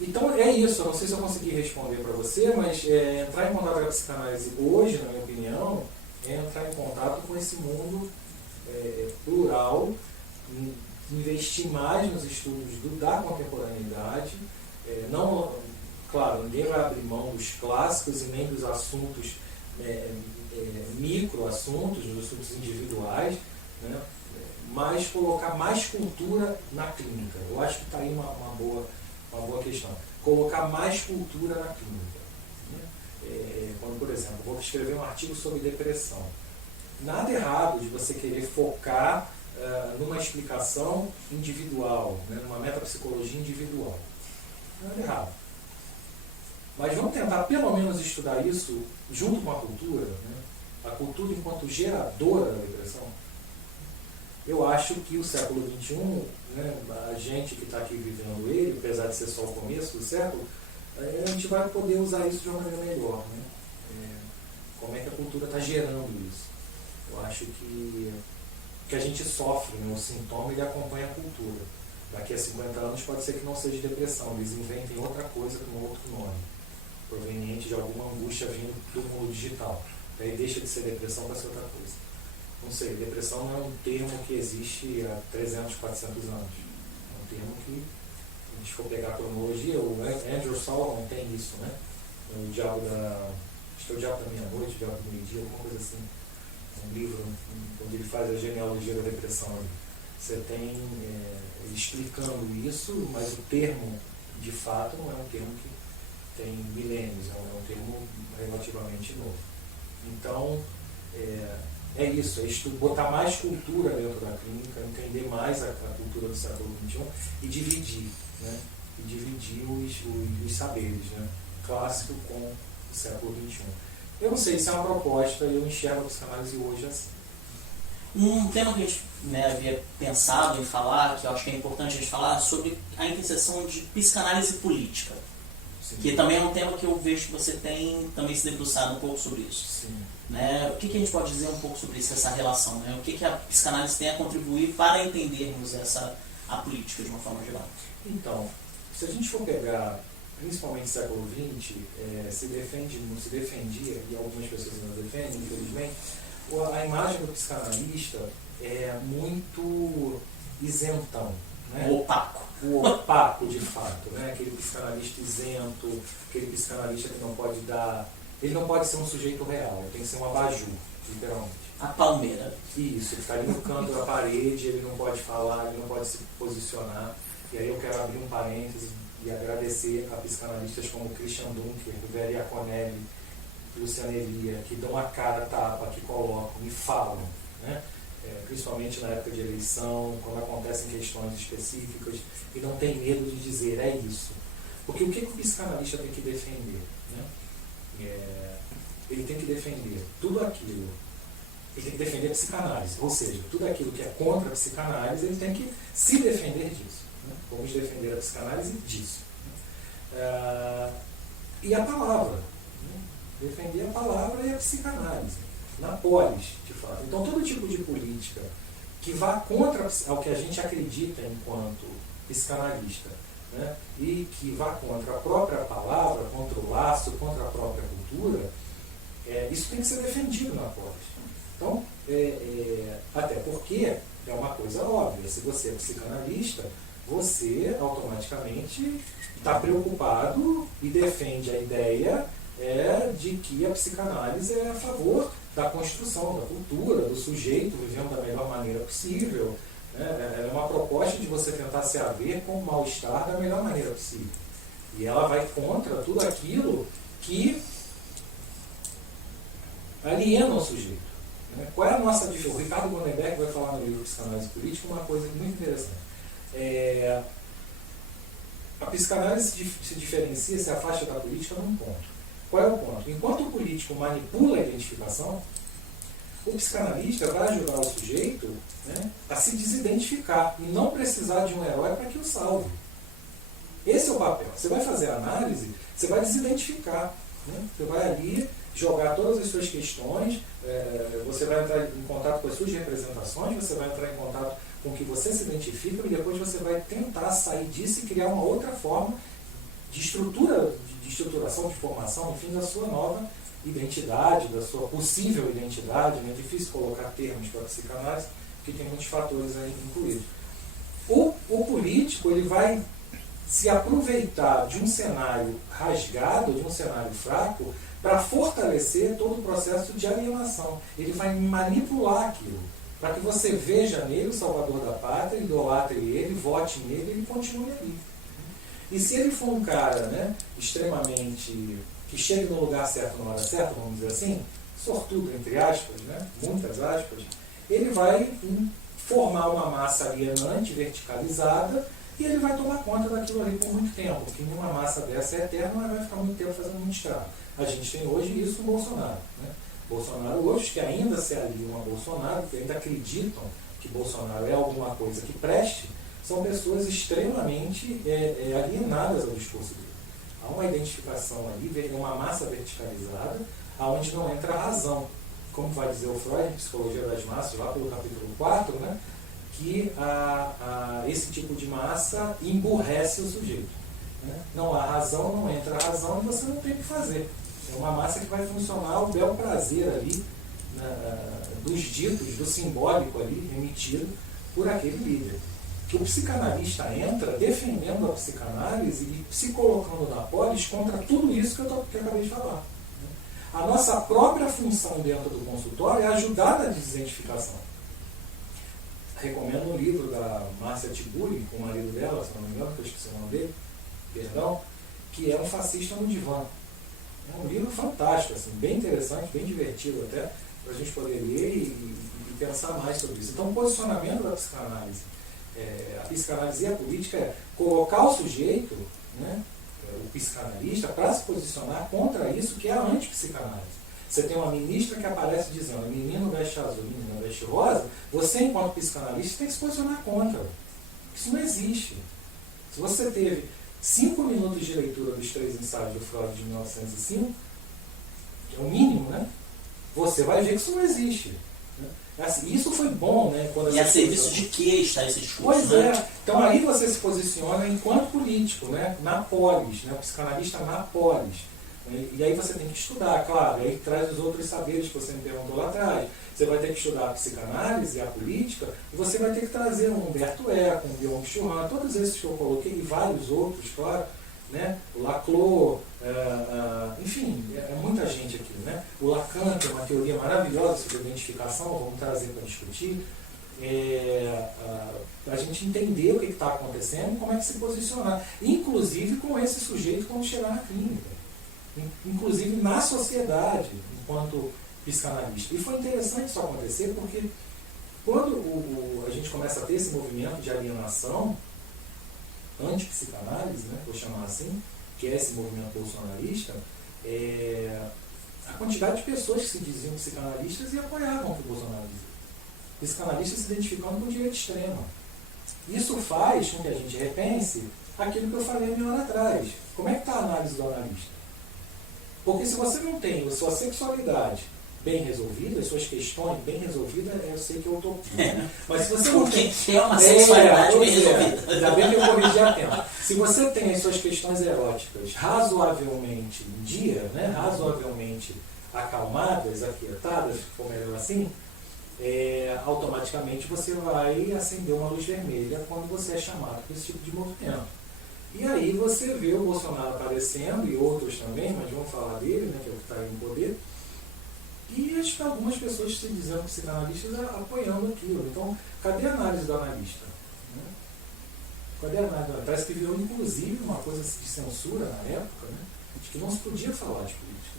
Então é isso, eu não sei se eu consegui responder para você, mas entrar em contato com a psicanálise hoje, na minha opinião, é entrar em contato com esse mundo plural, investir mais nos estudos da contemporaneidade, não, claro, ninguém vai abrir mão dos clássicos e nem dos assuntos microassuntos, dos assuntos individuais, né? Mas colocar mais cultura na clínica. Eu acho que está aí uma boa questão. Colocar mais cultura na clínica. Né? Quando, por exemplo, vou escrever um artigo sobre depressão. Nada errado de você querer focar numa explicação individual, né? Numa metapsicologia individual. Nada errado. Mas vamos tentar pelo menos estudar isso junto com a cultura, né? A cultura enquanto geradora da depressão. Eu acho que o século XXI, né, a gente que está aqui vivendo ele, apesar de ser só o começo do século, a gente vai poder usar isso de uma maneira melhor. Né? Como é que a cultura está gerando isso? Eu acho que a gente sofre, né, o sintoma, ele acompanha a cultura. Daqui a 50 anos pode ser que não seja depressão, eles inventem outra coisa com outro nome, proveniente de alguma angústia vindo do mundo digital. Daí deixa de ser depressão para ser outra coisa. Não sei, depressão não é um termo que existe há 300, 400 anos. É um termo que, se a gente for pegar a cronologia, o Andrew Solomon tem isso, né? O Diabo acho que é o Diabo da Meia-Noite, o Diabo do Meio-Dia, alguma coisa assim. Um livro onde ele faz a genealogia da depressão. Você tem ele explicando isso, mas o termo, de fato, não é um termo que tem milênios, é um termo relativamente novo. Então, é isso, botar mais cultura dentro da clínica, entender mais a cultura do século XXI e dividir, né? E dividir os saberes, né? Clássico com o século XXI. Eu não sei se é uma proposta, eu enxergo a psicanálise hoje assim. Um tema que a gente, né, havia pensado em falar, que eu acho que é importante a gente falar, sobre a interseção de psicanálise e política. Sim. Que também é um tema que eu vejo que você tem também se debruçado um pouco sobre isso. Sim. Né? O que a gente pode dizer um pouco sobre isso, essa relação? Né? O que a psicanálise tem a contribuir para entendermos a política de uma forma geral? Então, se a gente for pegar, principalmente no século XX, se defendia, e algumas pessoas não defendem, infelizmente, a imagem do psicanalista é muito isentão. Né? O opaco, de fato. Né? Aquele psicanalista isento, aquele psicanalista que não pode dar... Ele não pode ser um sujeito real, ele tem que ser um abajur, literalmente. A palmeira. Isso, ele está ali no canto da parede, ele não pode falar, ele não pode se posicionar. E aí eu quero abrir um parêntese e agradecer a psicanalistas como Christian Dunker, Vera Iaconelli, Luciana Elia, que dão a cara a tapa, que colocam e falam, né? Principalmente na época de eleição, quando acontecem questões específicas, e não tem medo de dizer, é isso. Porque o que o psicanalista tem que defender? Né? Ele tem que defender tudo aquilo, ele tem que defender a psicanálise, ou seja, tudo aquilo que é contra a psicanálise, ele tem que se defender disso. Né? Vamos defender a psicanálise disso. E a palavra, né? Defender a palavra e a psicanálise, na polis, de fato. Então, todo tipo de política que vá contra o que a gente acredita enquanto psicanalista, né? E que vá contra a própria palavra, contra o laço, contra a própria cultura, isso tem que ser defendido na polis. Então, até porque é uma coisa óbvia, se você é psicanalista, você automaticamente está preocupado e defende a ideia de que a psicanálise é a favor da construção da cultura, do sujeito vivendo da melhor maneira possível. É uma proposta de você tentar se haver com o mal-estar da melhor maneira possível. E ela vai contra tudo aquilo que aliena o sujeito. Né? Qual é a nossa diferença? O Ricardo Gonenberg vai falar no livro Psicanálise Política uma coisa muito interessante. A psicanálise se diferencia, se afasta da política num ponto. Qual é o ponto? Enquanto o político manipula a identificação, o psicanalista vai ajudar o sujeito, né, a se desidentificar e não precisar de um herói para que o salve. Esse é o papel. Você vai fazer a análise, você vai desidentificar. Né? Você vai ali jogar todas as suas questões, você vai entrar em contato com as suas representações, você vai entrar em contato com o que você se identifica e depois você vai tentar sair disso e criar uma outra forma de estruturação, de formação, enfim, da sua nova identidade, da sua possível identidade. É difícil colocar termos para a psicanálise, porque tem muitos fatores aí incluídos. O político, ele vai se aproveitar de um cenário rasgado, de um cenário fraco, para fortalecer todo o processo de alienação. Ele vai manipular aquilo, para que você veja nele o salvador da pátria, idolatre ele, vote nele e ele continue ali. E se ele for um cara, né, extremamente, que chega no lugar certo na hora certa, vamos dizer assim, sortudo, entre aspas, né, muitas aspas, ele vai formar uma massa alienante, verticalizada, e ele vai tomar conta daquilo ali por muito tempo, porque nenhuma massa dessa é eterna, mas vai ficar muito tempo fazendo muito estrago. A gente tem hoje isso com o Bolsonaro. Né? Bolsonaro hoje, que ainda se aliam a Bolsonaro, que ainda acreditam que Bolsonaro é alguma coisa que preste, são pessoas extremamente alienadas ao discurso dele. Há uma identificação ali, uma massa verticalizada, aonde não entra a razão. Como vai dizer o Freud, Psicologia das Massas, lá pelo capítulo 4, né? Que esse tipo de massa emburrece o sujeito. Né? Não há razão, não entra a razão e você não tem o que fazer. É uma massa que vai funcionar ao bel prazer ali, dos ditos, do simbólico ali, emitido por aquele líder. O psicanalista entra defendendo a psicanálise e se colocando na polis contra tudo isso que eu acabei de falar. Né? A nossa própria função dentro do consultório é ajudar na desidentificação. Recomendo um livro da Márcia Tiburi, com o marido dela, se não me engano, que eu esqueci o nome dele, perdão, que é Um Fascista no Divã. É um livro fantástico, assim, bem interessante, bem divertido até, para a gente poder ler e pensar mais sobre isso. Então, o posicionamento da psicanálise, a psicanálise e a política é colocar o sujeito, né, o psicanalista, para se posicionar contra isso que é a antipsicanálise. Você tem uma ministra que aparece dizendo: menino veste azul, menina veste veste rosa, você, enquanto psicanalista, tem que se posicionar contra. Isso não existe. Se você teve 5 minutos de leitura dos 3 ensaios do Freud de 1905, que é o mínimo, né? Você vai ver que isso não existe. Né? Assim, isso foi bom, né? E a serviço de que está esse discurso? Pois é. Então aí você se posiciona enquanto político, né? Na polis, né? O psicanalista na polis. E aí você tem que estudar, claro, e aí traz os outros saberes que você me perguntou lá atrás. Você vai ter que estudar a psicanálise, a política, e você vai ter que trazer um Humberto Eco, um Byung-Chul Han, todos esses que eu coloquei, e vários outros, claro, né? O Laclau, enfim, é muita gente aqui, né? O Lacan tem uma teoria maravilhosa sobre identificação, vamos trazer para discutir, para a gente entender o que está acontecendo e como é que se posicionar, inclusive com esse sujeito quando chegar na clínica. Inclusive na sociedade, enquanto psicanalista. E foi interessante isso acontecer porque quando a gente começa a ter esse movimento de alienação anti-psicanálise, né, vou chamar assim, que é esse movimento bolsonarista, a quantidade de pessoas que se diziam psicanalistas e apoiavam o que o Bolsonaro dizia. Psicanalistas se identificando com o direito extremo. Isso faz com que a gente repense aquilo que eu falei meia hora atrás. Como é que está a análise do analista? Porque se você não tem a sua sexualidade bem resolvida, as suas questões bem resolvidas, eu sei que é utopia. Mas se você não tem... que é uma sexualidade bem resolvida. Ainda bem que eu corrigi a tempo. Se você tem as suas questões eróticas razoavelmente em dia, né, razoavelmente acalmadas, aquietadas, se for melhor assim, automaticamente você vai acender uma luz vermelha quando você é chamado por esse tipo de movimento. E aí você vê o Bolsonaro aparecendo, e outros também, mas vamos falar dele, né, que é o que está aí no poder, e acho que algumas pessoas se dizendo psicanalistas apoiando aquilo. Então, cadê a análise do analista? Né? Cadê a análise do analista? Parece que virou inclusive uma coisa de censura na época, né, de que não se podia falar de política.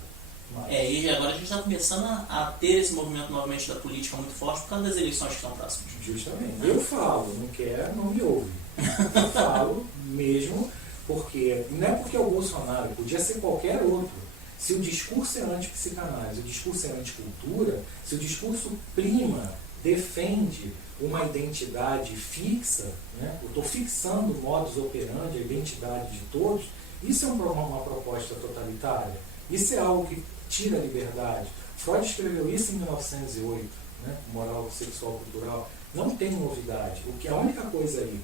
Mas... e agora a gente está começando a ter esse movimento novamente da política muito forte por causa das eleições que estão próximas. Justamente. Eu falo, não quer, não me ouve. Eu falo mesmo, porque não é porque é o Bolsonaro, podia ser qualquer outro. Se o discurso é anti-psicanálise, o discurso é anticultura, se o discurso prima, defende uma identidade fixa, né? Eu estou fixando o modus operandi, a identidade de todos, isso é uma proposta totalitária. Isso é algo que tira a liberdade. Freud escreveu isso em 1908, né? Moral sexual cultural. Não tem novidade. A única coisa aí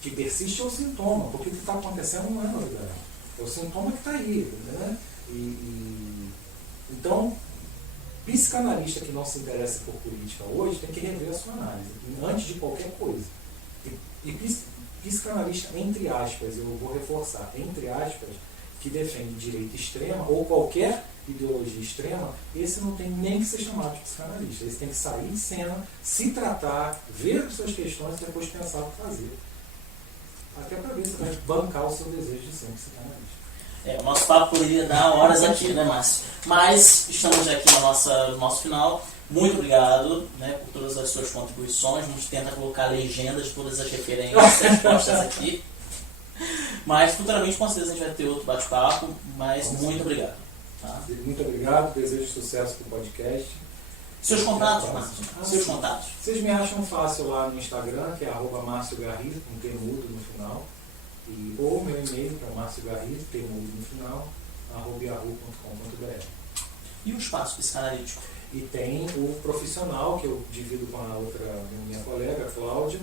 que persiste é o sintoma, porque o que está acontecendo não é novidade. É o sintoma que está aí. Né? Então, psicanalista que não se interessa por política hoje tem que rever a sua análise, antes de qualquer coisa. E psicanalista, entre aspas, eu vou reforçar, entre aspas, que defende direita extrema ou qualquer ideologia extrema, esse não tem nem que ser chamado de psicanalista. Esse tem que sair de cena, se tratar, ver as suas questões e depois pensar o que fazer. Até para ver se vai bancar o seu desejo de ser um psicanalista. O nosso papo poderia dar horas aqui, né, Márcio? Mas estamos aqui no nosso final. Muito obrigado, né, por todas as suas contribuições. A gente tenta colocar legendas de todas as referências postas aqui. Mas futuramente, com certeza, a gente vai ter outro bate-papo. Mas muito obrigado. Tá? Muito obrigado, desejo sucesso para o podcast. Seus contatos, Márcio? Seus contatos. Vocês me acham fácil lá no Instagram, que é @MárcioGarrido, com T mudo no final. Ou meu e-mail, que é marciogarrido, T mudo no final, @yahoo.com.br. E o espaço psicanalítico? E tem o profissional, que eu divido com a outra minha colega, Cláudia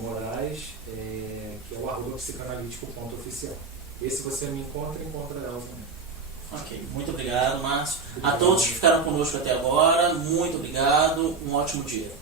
Moraes, que é o @psicanalítico.oficial. Esse você me encontra ela também. Ok, muito obrigado, Márcio. A todos que ficaram conosco até agora, muito obrigado, um ótimo dia.